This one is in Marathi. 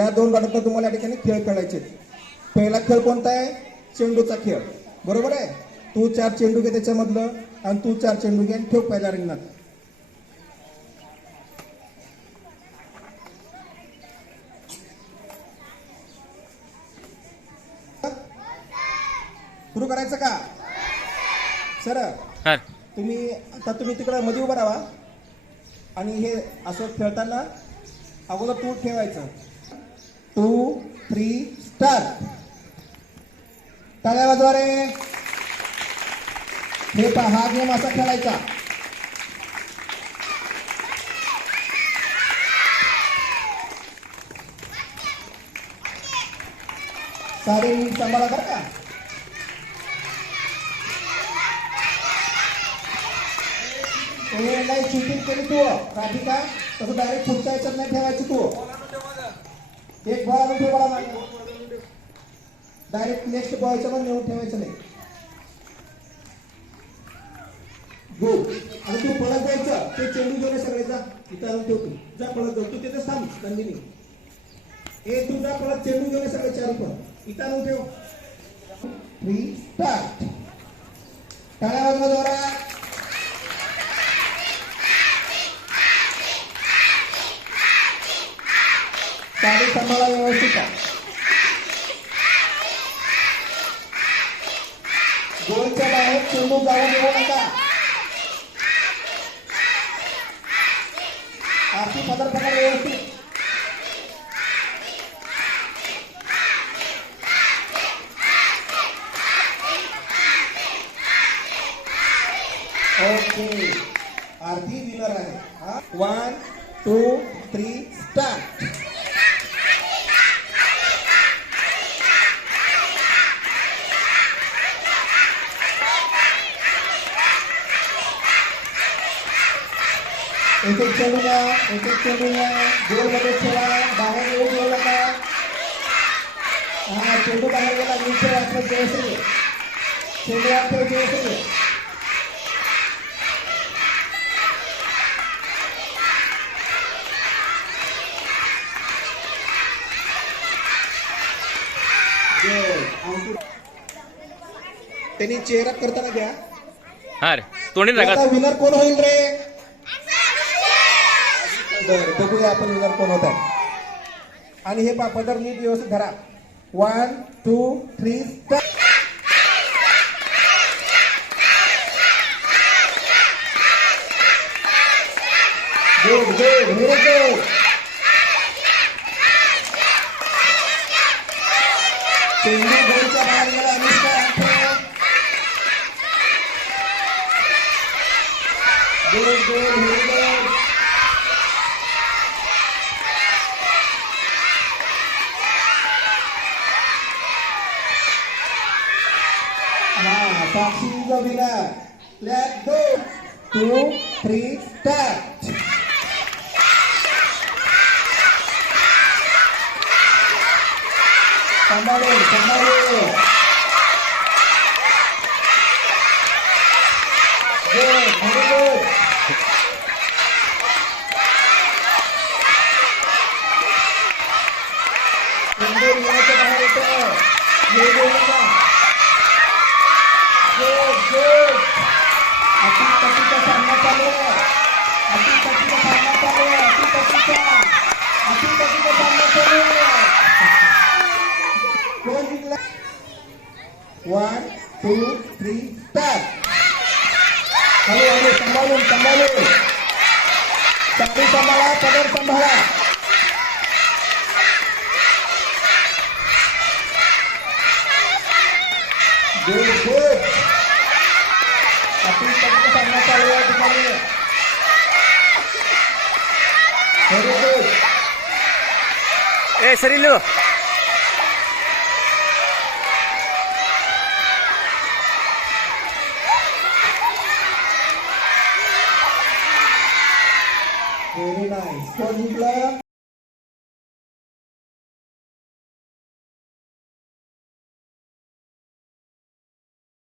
या दोन गटात तुम्हाला या ठिकाणी खेळ खेळायचे पहिला खेळ कोणता आहे चेंडूचा खेळ बरोबर आहे तू चार चेंडू घे त्याच्यामधलं आणि तू चार चेंडू घे ठेव पहिल्या रिंगणात सुरू करायचं का सर तुम्ही आता तुम्ही तिकडं मध्ये उभा राहा आणि हे असं खेळताना अगोदर तू ठेवायचं टू थ्री स्टार टाळ्या वाजवा रे हे पहा हा गेम असा खेळायचा सारे मी सांभाळा बरं का काही शूटिंग केली तू राधिका तसं डायरेक्ट पुढच्या याच्यात नाही ठेवायची तू एक बॉय आणून ठेवा डायरेक्ट नेक्स्ट बॉयच्या पण नेऊन ठेवायचं नाही आणि तू पळत जायचं ते चेंडू घेऊन सगळे जा तिथं आणून ठेवतो जा पळत जाऊ तू तिथं थांब नंदिनी ए तू जा पळत चेंडू घेऊन सगळे चार पण इथं आणून ठेव थ्री स्टार्ट बाजूला जोरा जोरात साडी सांभाळा व्यवस्थित आहे. गोलच्या बाहेर चेंडू जाऊ देऊ नका आरती पदर पकड व्यवस्थित ओके आरती विनर आहे वन टू थ्री स्टार्ट एक एक चेंडू घ्या एक एक चेंडू घ्या गोलमध्ये ठेवा बाहेर येऊ देऊ नका हा चेंडू बाहेर गेला नीचे वाटलं व्यवस्थित घे. चेंडू वाटलं व्यवस्थित घे. Good. आउट. त्यांनी चेहरा करताना घ्या हा रे तोंडी आता नका विनर कोण होईल रे बघूया आपण विनर कोण होत आहे आणि हे पदर नीट व्यवस्थित धरा वन टू थ्री गुड हा Sakshi the winner let go two three start सांभाळून सांभाळून गुड व्हेरी गुड चेंडू रिंगाच्या बाहेर येतो One, two, Tapi tambahlah, tapi tambahlah. Good, good. Tapi tapi Very good. Very nice.